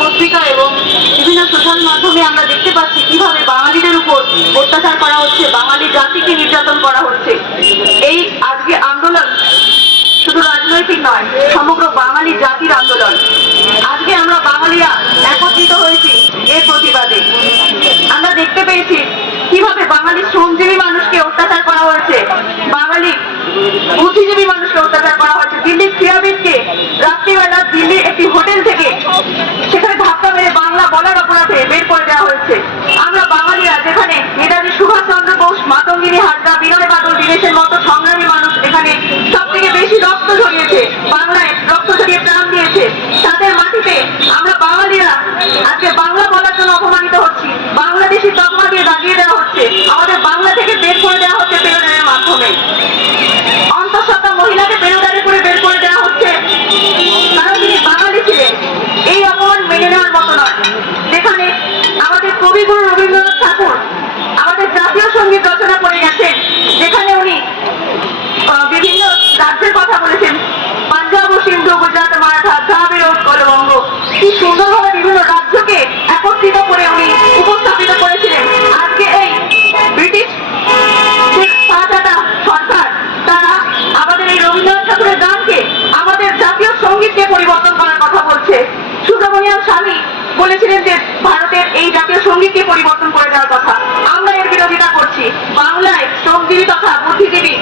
পত্রিকা এবং বিভিন্ন সোশ্যাল মাধ্যমে আমরা দেখতে পাচ্ছি কীভাবে বাঙালিদের উপর অত্যাচার করা হচ্ছে, বাঙালি জাতিকে নির্যাতন করা হচ্ছে। এই আজকে আন্দোলন শুধু রাজনৈতিক নয়, সমগ্র বাঙালি জাতির আন্দোলন। আজকে আমরা বাঙালিরা একত্রিত হয়েছি এর প্রতিবাদে। আমরা দেখতে পেয়েছি কীভাবে বাঙালি শ্রমজীবী মানুষকে অত্যাচার করা হয়েছে বাঙালি বুদ্ধিজীবী মানুষকে অত্যাচার করা হয়েছে দিল্লির ক্রীড়াবিদকে রাত্রিবেলা দিল্লির একটি হোটেল থেকে সেখানে ধাক্কা মেরে বাংলা বলার অপরাধে বের করে দেওয়া হয়েছে আমরা বাঙালিরা যেখানে নেতাজি সুভাষচন্দ্র বোস মাতঙ্গিনী হাজরা বিনয় বাদল দীনেশের মতো সংগ্রামী মানুষ এখানে সব থেকে বেশি রক্ত ঝরিয়েছে বাংলায় রক্ত ঝরিয়ে প্রাণ দিয়েছে তাদের মাটিতে আমরা বাঙালিরা আজকে বাংলা বলার জন্য অপমানিত হচ্ছি বাংলাদেশি তকমা দিয়ে দাগিয়ে দেওয়া হচ্ছে আমাদের বাংলা থেকে বের করে দেওয়া হচ্ছে প্রেরণের মাধ্যমে। অন্তঃসত্ত্বা মহিলাকে পেরোদারে করে বের করে দেওয়া হচ্ছে। কারণ তিনি বাঙালি ছিলেন। এই অপমান মেনে নেওয়ার মতো নয়। যেখানে আমাদের কবিগুরু রবীন্দ্রনাথ ঠাকুর আমাদের জাতীয় সংগীত রচনা করে গেছেন, যেখানে উনি বিভিন্ন রাজ্যের কথা বলেছেন। পাঞ্জাব ও সিন্ধু, গুজরাট, মারাঠা ও উৎকলবঙ্গ কি সুন্দরভাবে বলেছিলেন যে ভারতের এই জাতীয় সঙ্গীতকে পরিবর্তন করে দেওয়ার কথা। আমরা এর বিরোধিতা করছি। বাংলায় শ্রমজীবী তথা বুদ্ধিজীবী